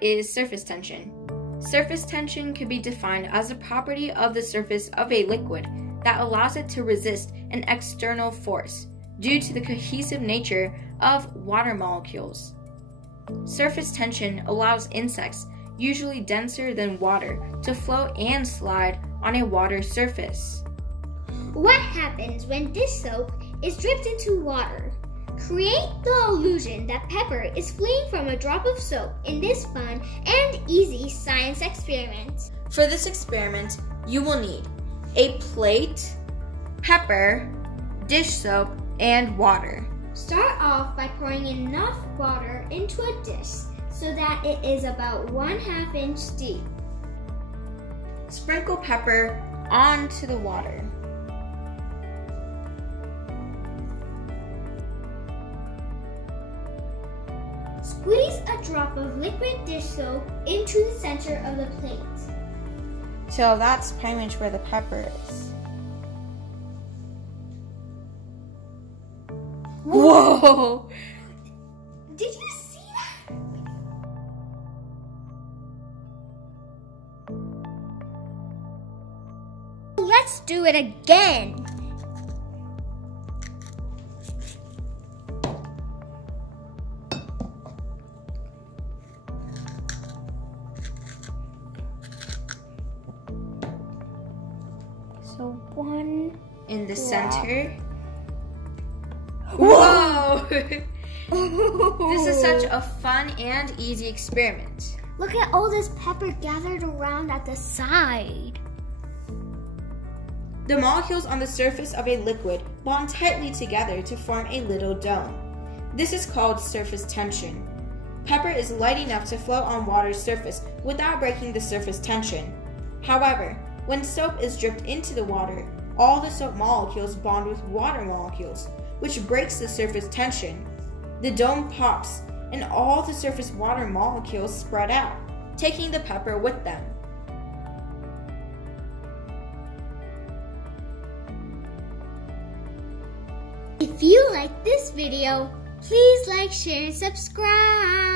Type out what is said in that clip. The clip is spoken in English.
What is surface tension? Surface tension can be defined as a property of the surface of a liquid that allows it to resist an external force due to the cohesive nature of water molecules. Surface tension allows insects, usually denser than water, to float and slide on a water surface. What happens when dish soap is dripped into water? Create the illusion that pepper is fleeing from a drop of soap in this fun and easy science experiment. For this experiment, you will need a plate, pepper, dish soap, and water. Start off by pouring enough water into a dish so that it is about 1/2 inch deep. Sprinkle pepper onto the water. Squeeze a drop of liquid dish soap into the center of the plate. So that's pretty much where the pepper is. Whoa! Did you see that? Let's do it again. So one In the drop. center. Whoa! This is such a fun and easy experiment. Look at all this pepper gathered around at the side. The molecules on the surface of a liquid bond tightly together to form a little dome. This is called surface tension. Pepper is light enough to float on water's surface without breaking the surface tension. However, when soap is dripped into the water, all the soap molecules bond with water molecules, which breaks the surface tension. The dome pops, and all the surface water molecules spread out, taking the pepper with them. If you like this video, please like, share, and subscribe.